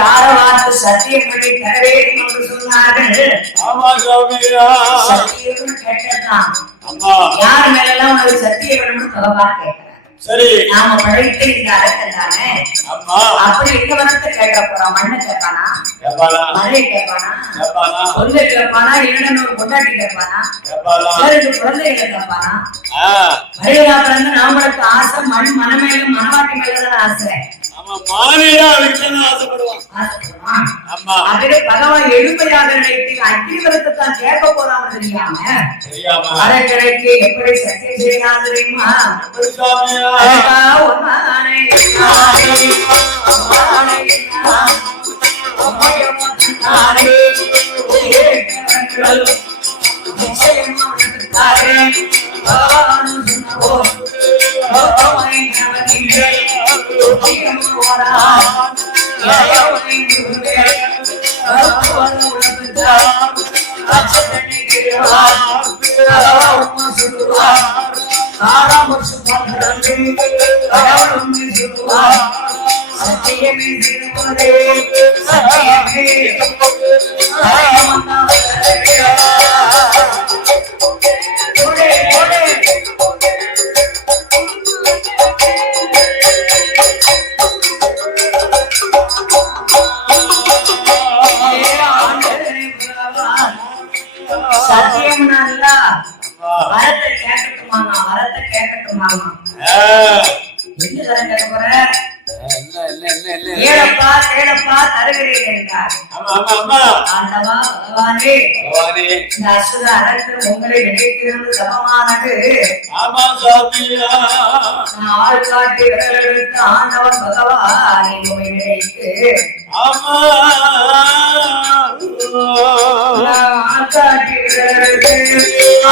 தாரவாத்து சத்தியம் பண்ணி தரவே என்று சொன்னார்கள். சத்தியம் கேட்டதான் யார் மேலாம் உனக்கு சத்தியம் வேணும்னு பகவான் கேட்கிறார். சரி, நாம படைத்து இந்த அரக்கன் தானே, அப்படி எங்க வரத்தை கேட்க போறோம்? மண்ணை கேட்பானா, மழையை கேட்பானா, கொள்ளை கேட்பானா, இரண்டு கொண்டாட்டி கேட்பானா, வேறு குழந்தைகளை கேட்பானா? மழையா பிறந்து நாமளுக்கு ஆசை மண் மனமேலும் மனவாட்டி மேலதான் ஆசை. அதுவே பகவான் எழுமையாக நினைத்து அக்கிரிவரத்தான் கேட்க போறான்னு தெரியாம அரைக்கடைக்கு எப்படி சத்தியம் செய்யலாம் தெரியுமா? வரத்தை கேட்கட்டுமாங்க, வரத்தை கேட்கட்டுமாங்க. என்ன கேட்க போற? ஏழப்பா கேளப்பா தருகிறேன் என்றார். ஆண்டவா பகவானே, இந்த அசுர அரக்கன் உங்களை நினைக்கிறது சமமானது. ஆள் காட்டி விரலெடுத்து ஆண்டவன் பகவான் உங்களை நினைத்து ஆள் காட்டி விரலெடுத்து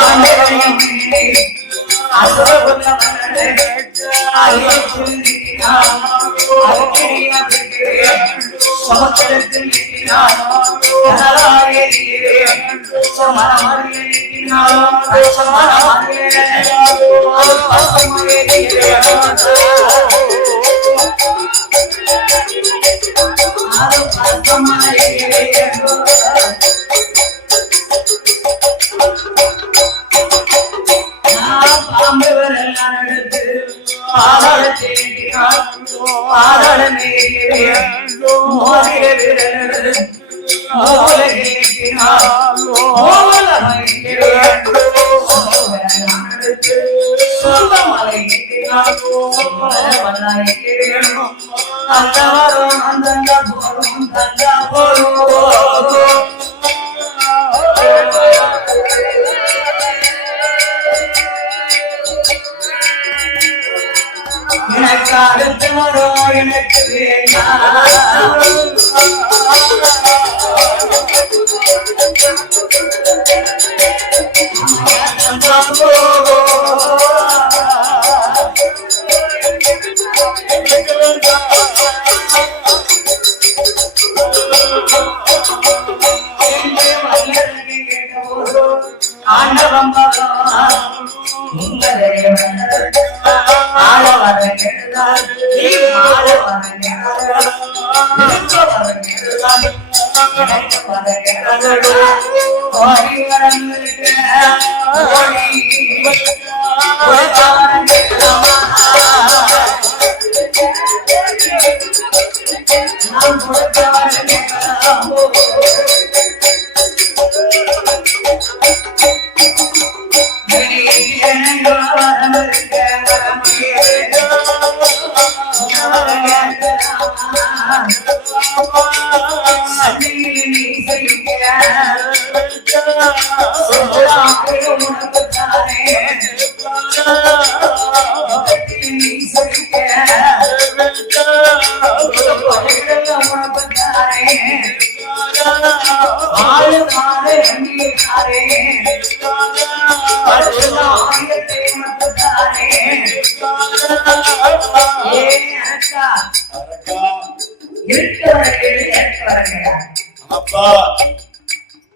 ஆண்டவன் எனக்கு அடுத்து வரும் எனக்கு ஆண்டவம்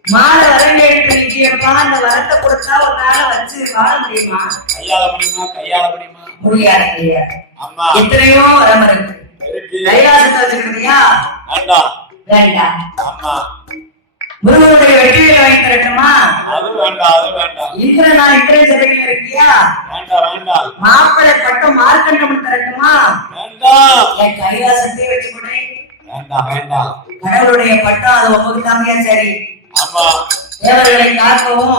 மாலை அரங்கேற்று நிக்கியப்பா அந்த வரத்தை கொடுத்தா ஒரு நாளை வச்சு வாழ முடியுமா? கையாள முடியுமா? முடியாது. எத்தனையோ வரம் இருக்கு. கைலாசத்தை வச்சுக்கிட்டியா? வேண்டாம். முருகனுடைய வெற்றியில வாங்கி தரட்டுமா? அது வேண்டாம், அது வேண்டாம். இந்திரனா இந்திரன் சபையில இருக்கியா? வேண்டாம், வேண்டாம். மாப்பிள்ளை பட்டம் மார்க்கண்டம் தரட்டுமா? வேண்டாம். என் கைலாசத்தை வச்சுக்கிட்டேன். வேண்டாம், வேண்டாம். கடவுளுடைய பட்டம் அது உங்களுக்கு தாமியா சரி. ஆமா. தேவர்களை காக்கவும்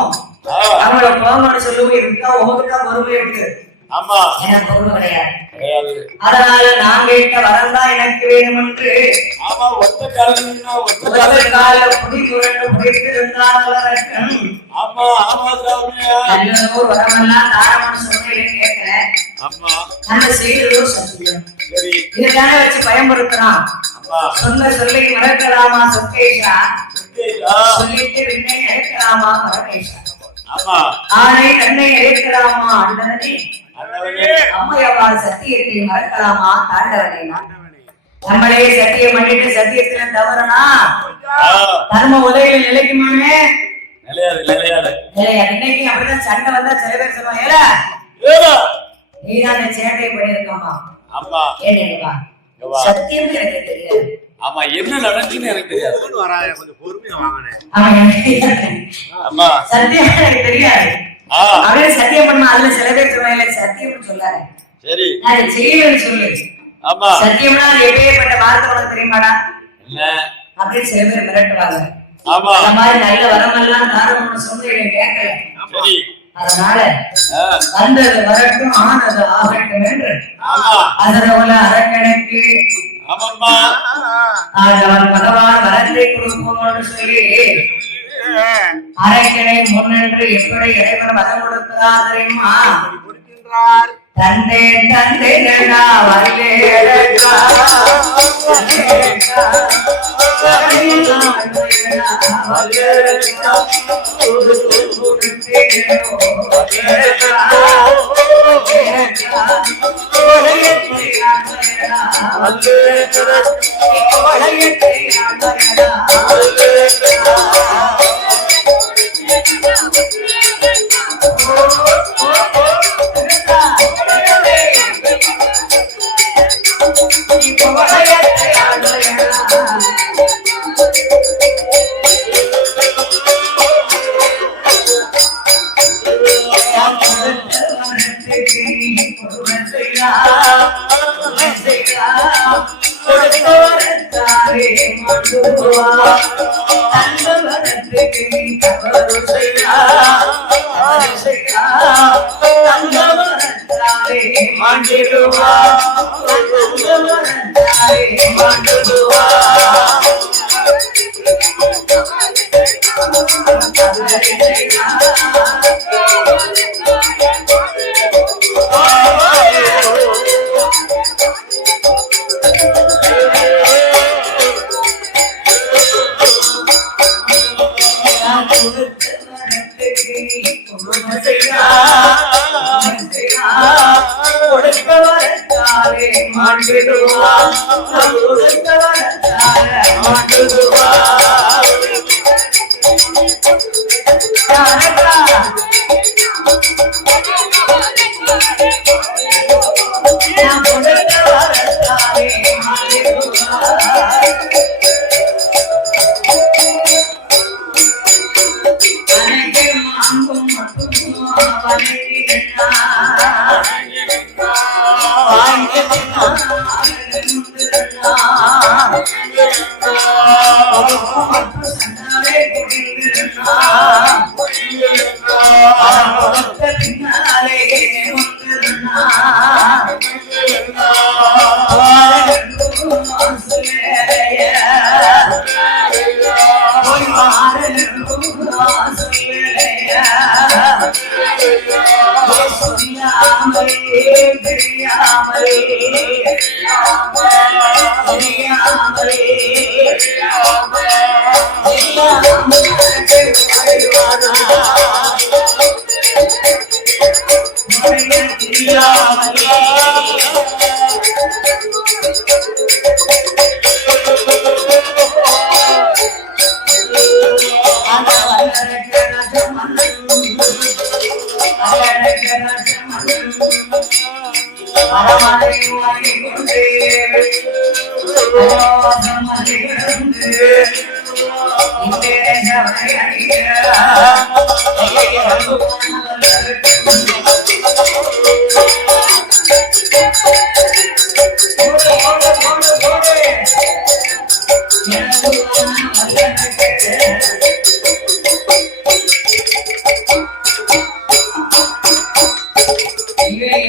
அவங்கள போகணும்னு சொல்லவும் இருக்கா, உங்களுக்கு தான் பொறுமை இருக்கு. ஆமா, எனக்கு பொறுமை கிடையாது. அதனால நான் கேட்ட வரம் தான் எனக்கு வேணும் என்று ஒத்த கால புடி புரண்டு புடித்திருந்தாலும் வரமெல்லாம் தாரமான சொல்றேன் கேட்கல. நம்ம செய்யறதோ சத்தியம். இதுதானே வச்சு பயன்படுத்துறான். சொன்ன சொல்லி மறக்கலாமா சொக்கேஷா, சொல்லிட்டு விண்ணை எடுக்கலாமா பரமேஷா, ஆனை தன்னை எடுக்கலாமா அண்டனே, அம்மையவாள் சத்தியத்தை மறக்கலாமா தாண்டவனே. நம்மளே சத்தியம் பண்ணிட்டு சத்தியத்துல தவறனா தர்ம உதவியில நிலைக்குமானே? நிலையாது. இன்னைக்கு அப்படிதான் சண்டை வந்தா சில பேர் சொல்லுவாங்க, நீதான் சேட்டை பண்ணிருக்கமா. சத்தியம் எனக்கு தெரியாது. ஆமா, என்ன நடந்துன்னு எனக்கு தெரியாது. கொஞ்சம் பொறுமையா வாங்கினேன். சத்தியம் எனக்கு தெரியாது. அவரே சத்தியம் பண்ணா அதுல சில பேர் சொல்லுவாங்க சத்தியம் சொல்லாரு. சரி, நான் செய்யலன்னு சொல்லு. ஆமா, சத்தியம்னா எப்பேற்பட்ட வார்த்தை உனக்கு தெரியுமாடா? இல்ல அப்படின்னு சில பேர் மிரட்டுவாங்க. ஆமா, அந்த மாதிரி நல்ல வரமெல்லாம் தாரம்னு சொல்லி கேட்கல. சரி, அதனால வந்தது வரட்டும் ஆனது ஆகட்டும் என்று அதரவுல அரக்கணக்கு ஆண்டவன் பகவான் வரத்தை கொடுப்போம்னு சொல்லி அரைக்கணை முன்னென்று எப்படி இறைவன் வரம் கொடுக்கிறார் தெரியுமா? தந்தை தந்தை நடா வல்லேடா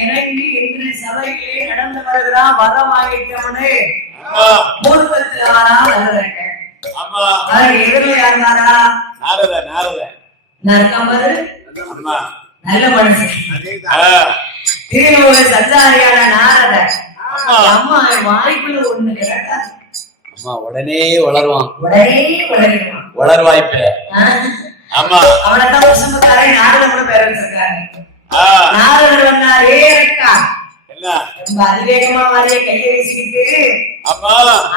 இறங்கி இன்று சபையிலே நடந்து வருகிறான். வரம் வாங்கிட்டவனு மூர்க்கத்தில் ஆனா எதிரில் யாருந்தாரா நல்ல மனுஷன் திருநூறு சஞ்சாரியான நாரத அம்மா வாய்க்குள்ள ஒண்ணு கிடக்காது. உடனே வளருவான், உடனே வளருவான், வளர்வாய்ப்பு. அவனதான் பசுமக்காரை நாரத கூட பேர் வச்சிருக்காரு. நாரதர் வந்தாரே இருக்கா ரொம்ப அதிவேகமா மாதிரியே கையை வீசிக்கிட்டு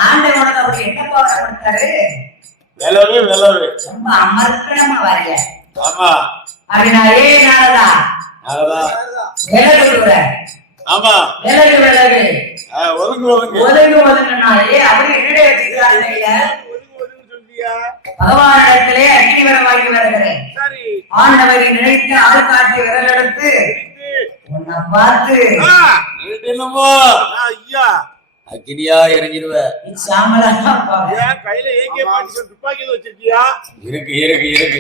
ஆண்டவனுக்கு அப்படி என்ன பாவனை கொடுத்தாரு. ரொம்ப அமர்க்கணமா வாரிய அப்படின்னா ஏ நாரதா விலகு விலகு ஒதுங்குன்னா ஏ அப்படி என்னுடைய வச்சுக்கிறாங்க. பகவானிடத்திலே அக்னிவரம் வாங்கி வருகிறேன். ஆண்டவரை நினைத்து ஆள் காட்டி விரல் எடுத்து உன்னை பார்த்து அக்னியா இறங்கிடுவ. கையில ஏகே துப்பாக்கி வச்சிருக்கியா? இருக்கு இருக்கு இருக்கு.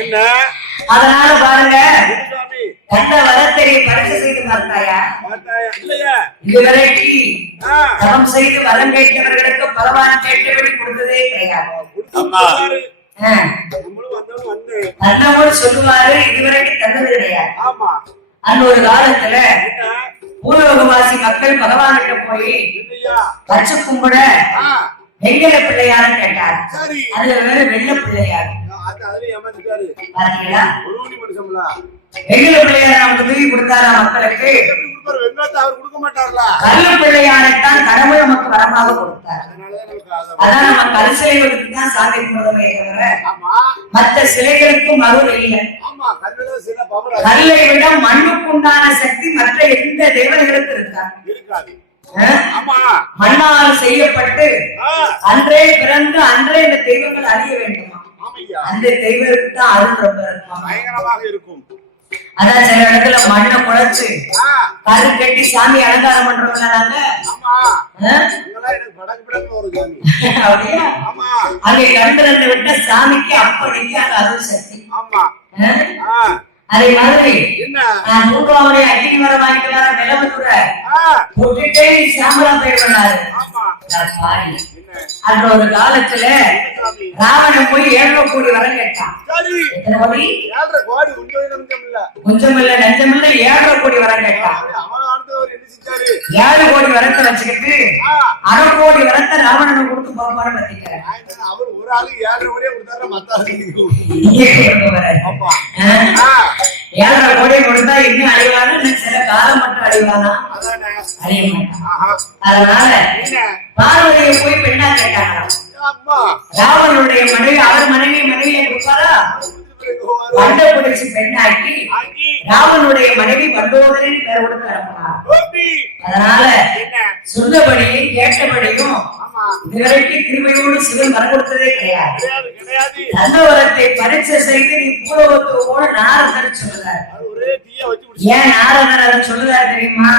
என்ன அதனால பாருங்க கண்ட வரத்தை பரிசு செய்து பார்த்தாயா? இதுவரைக்கு தவம் செய்து வரம் கேட்டவர்களுக்கு பகவான் கேட்டபடி கொடுத்ததே கிடையாது. தன்னோடு சொல்லுவாரு இதுவரைக்கும் தந்தது கிடையாது. அந்த ஒரு காலத்துல பூலோகவாசி மக்கள் பகவான்கிட்ட போய் வச்சு கும்பிட வெங்கல பிள்ளையாரு கேட்டார். அதுல வேற வெள்ள பிள்ளையார் பாத்தீங்களா? வெங்கல பிள்ளையார நமக்கு தூக்கி கொடுத்தாரா மக்களுக்கு? கல்ல பிள்ளையாரைத்தான் கடவுள் நமக்கு வரமாக கொடுத்தார். அதான் நம்ம கல் சிலைகளுக்கு தான் சாமி கும்பிடுமே தவிர மற்ற சிலைகளுக்கும் அருள் இல்லை. கல்லை விட மண்ணுக்குண்டான சக்தி மற்ற எந்த தேவதைகளுக்கு இருக்காது. மண்ணால் செய்யப்பட்டு அன்றே பிறந்து அன்றே இந்த தெய்வங்கள் அழிய வேண்டுமா? அந்த தெய்வத்துக்கு தான் அருள் ரொம்ப இருக்கும். அதான் சில இடத்துல மண்ணை குழைச்சு கரு கட்டி சாமி அலங்காரம் பண்றோம்ல நாங்க. அங்கே கண்டு விட்ட சாமிக்கு அப்படிக்கு அந்த அருள் சக்தி. அதே மாதிரி நான் மூன்றாவதே அக்னி வரம் வாங்கிட்டு வர நிலவத்துற போட்டுட்டே சாம்பலா போயிடுவாரு. அந்த ஒரு காலத்துல ராவணன் போய் 7 கோடி வரம் கேட்டான். கொஞ்சம் இல்ல நஞ்சம் இல்ல 7 கோடி வரம் கேட்டான். 7 கோடி வரத்தை வச்சுக்கிட்டு 1/2 கோடி வரத்தை ராவணனை கொடுத்து போப்பாடு பத்திக்கிறார். அவர் ஒரு ஆளு 7 கோடியே கொடுத்தாரு, மத்த 7 கோடியை கொடுத்தா இன்னும் அழிவானா? சில காலம் மட்டும் அழிவானா? அழிய மாட்டான். அதனால பார்வதியை போய் பெண்ணா கேட்டாங்க. ராவனுடைய மனைவி அவர் மனைவியை கொடுப்பாரா? வண்டை பிடிச்சு பெண்ணாக்கி ராவனுடைய மனைவி வண்டோதரின் பேர் கொடுத்து அனுப்பினார். அதனால சொன்னபடியும் கேட்டபடியும் இதுவரைக்கும் கிருமையோடு சிவன் வர கொடுத்ததே கிடையாது. நல்ல வரத்தை பரீட்சை செய்து நீ பூலோகத்தோடு நாரதர் சொல்லுறாரு. ஏன் நாரதர் அதை சொல்லுறாரு தெரியுமா?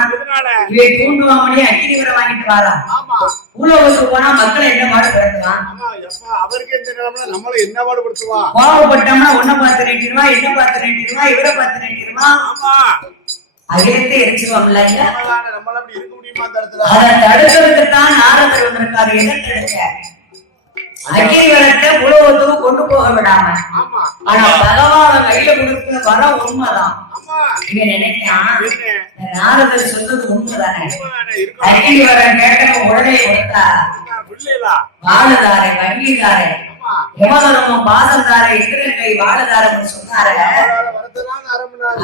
இவை தூண்டுவாமணி அக்கினி வர வாங்கிட்டு வாரா. பூலோகத்துக்கு போனா மக்களை என்ன பாடுபடுத்துவான்? கோபப்பட்டோம்னா உன்னை பார்த்து நீட்டிடுவா, என்ன பார்த்து நீட்டிடுவா, இவரை பார்த்து நீட்டிடுவா, அகிலத்தை எரிச்சிருவாங்கல்ல. அதை தடுக்கிறதுக்கு தான் நாரதர் வந்திருக்காரு. எதை தடுக்க? அக்னி வரத்தை உலகத்துக்கு கொண்டு போக விடாம. ஆனா பகவான கையில கொடுத்த வரம் உண்மைதான். இவன் நினைக்கான் நாரதர் சொல்றது உண்மைதானே. அக்னி வரம் கேட்டவன் உடனே கொடுத்தா வாழதாரை வங்கிதாரை யமதர்மம் பாசந்தாரை எதிர்கை வாழதாரம் சொன்னார.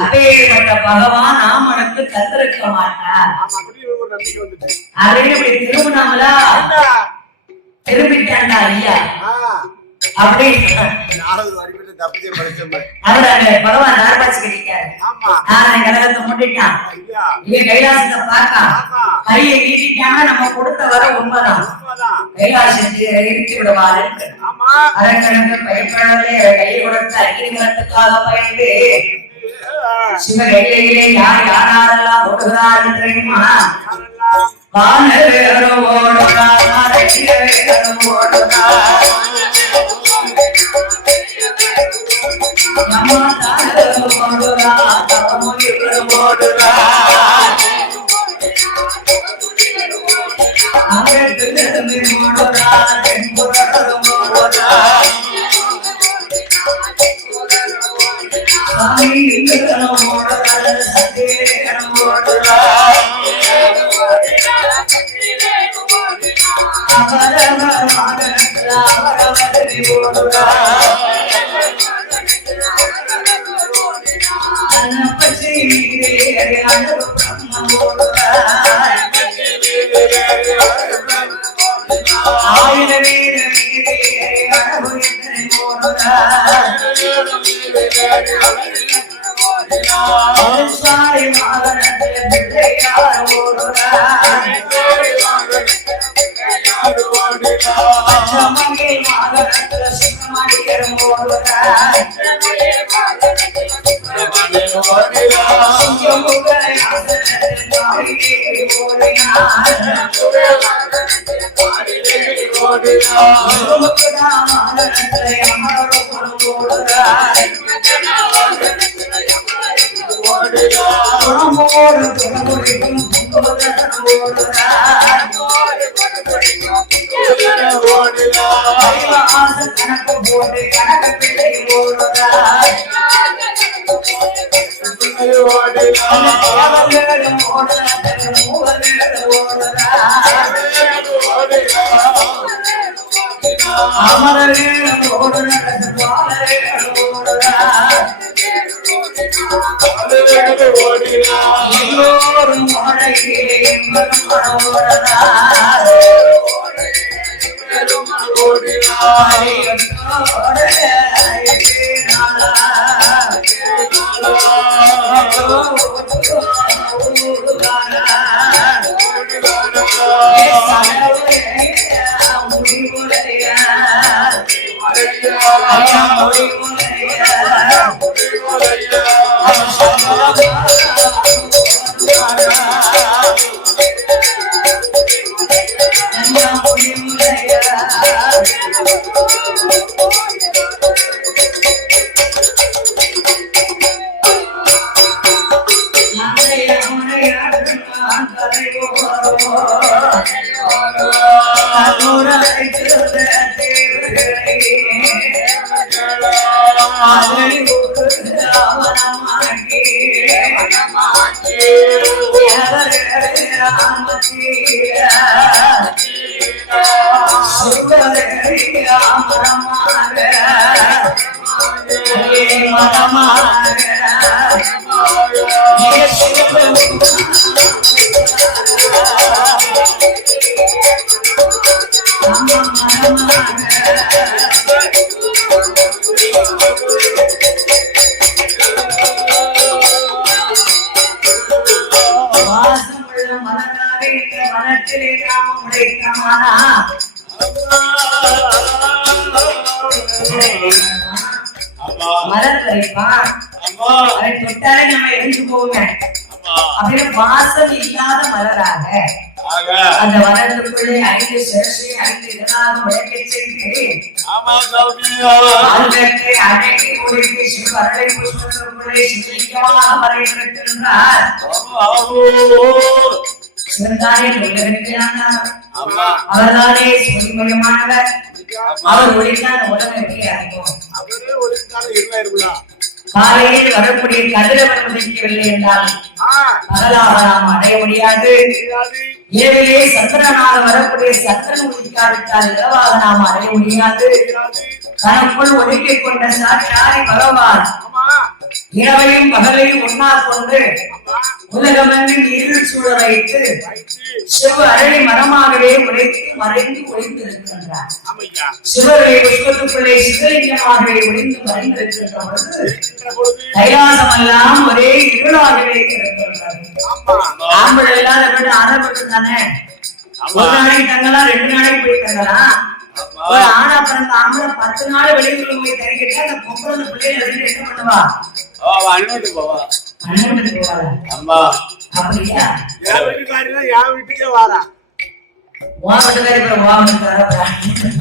அப்பேற்பட்ட பகவான் நாமனுக்கு தந்திருக்க மாட்டார் அப்படின்னு இப்படி திரும்பினாங்களா? திரும்பிட்டாண்டா ஐயா அப்படி அவரு பகவான் தார்பாட்சி கட்டிட்டாரு. நாராயண கழகத்தை முட்டிட்டான். இங்க கைலாசத்தை பார்த்தான். கையை நீட்டிட்டாங்க. நம்ம கொடுத்த வர உண்மைதான். கைலாசத்தை இறுக்கி விடுவாரு. அரங்கனுக்கு பயப்படவில்லை. கையை கொடுத்த அக்கினிமரத்துக்காக பயந்து சிவகையிலே யார் யாரெல்லாம் ஓடுகிறார்கள் தெரியுமா? வானவேரும் ஓடுகிறார், அரைவேரும் ஓடுகிறார், யமதானரும் ஓடுகிறார், தவமுனிவரும் ஓடுகிறார், அகத்திலிருந்து ஓடுகிறார், தென்புறரும் ஓடுகிறார், சாமியிலும் ஓடுகிறார், சத்தியிலும் ஓடுகிறார், மலர் வரைப்பான் அதை தொட்டாலே நம்ம எரிஞ்சு போவேன் அப்படின்னு வாசம் இல்லாத மலராக அந்த மலருக்குள்ளே 5 சிரசை 5 இதனாக முளைக்க செய்து ஆழ்வத்தை அடக்கி ஒடுக்கி சிவரடை புஷ்பத்திற்குள்ளே சிவலிங்கமாக மறைந்திருக்கின்றார். சிவந்தானே இருக்கிறார். அவர்தானே சிவலிங்கமானவர். அவர் ஒளித்தால் உலகம் எப்படி அறிவோம்? காலையில் வரக்கூடிய கதிரவன் உதிக்கவில்லை என்றால் பகலாக நாம் அடைய முடியாது. இரவிலே சந்திரனாக வரக்கூடிய சந்திரன் உதிக்காவிட்டால் இரவாக நாம் அடைய முடியாது. தனக்குள் ஒதுக்கிக் கொண்ட சாட்சாரி பகவான் இரவையும் பகலையும் ஒன்னா கொண்டு உலகமெங்கும் இருள் சூழ வைத்து சிவ அழகை மரமாகவே உழைத்து மறைந்து ஒளிந்திருக்கின்றார். சிவருடைய புஷ்பத்துக்குள்ளே சிவலிங்கமாகவே ஒளிந்து மறைந்திருக்கின்ற பொழுது கைலாசமெல்லாம் ஒரே இருளாகவே இருக்கின்றது. ஆம்பளை இல்லாத ஆனப்பட்டு தானே ஒரு நாளைக்கு தங்கலாம், 2 நாளைக்கு போய் தங்கலாம். ஒரு ஆனா பிறந்த ஆம்பளை 10 நாள் வெளியூர்ல போய் தங்கிட்டு அந்த பொம்பளை பிள்ளைகளை என்ன பண்ணுவா? அண்ணனுக்கு போவா. அண்ணனுக்கு போவாளா? அம்மா அப்படியா? என் வீட்டுக்காரிதான் என் வீட்டுக்கே வாரா. உன் வீட்டுக்காரி வா வீட்டுக்காரா? வீட்டுக்கு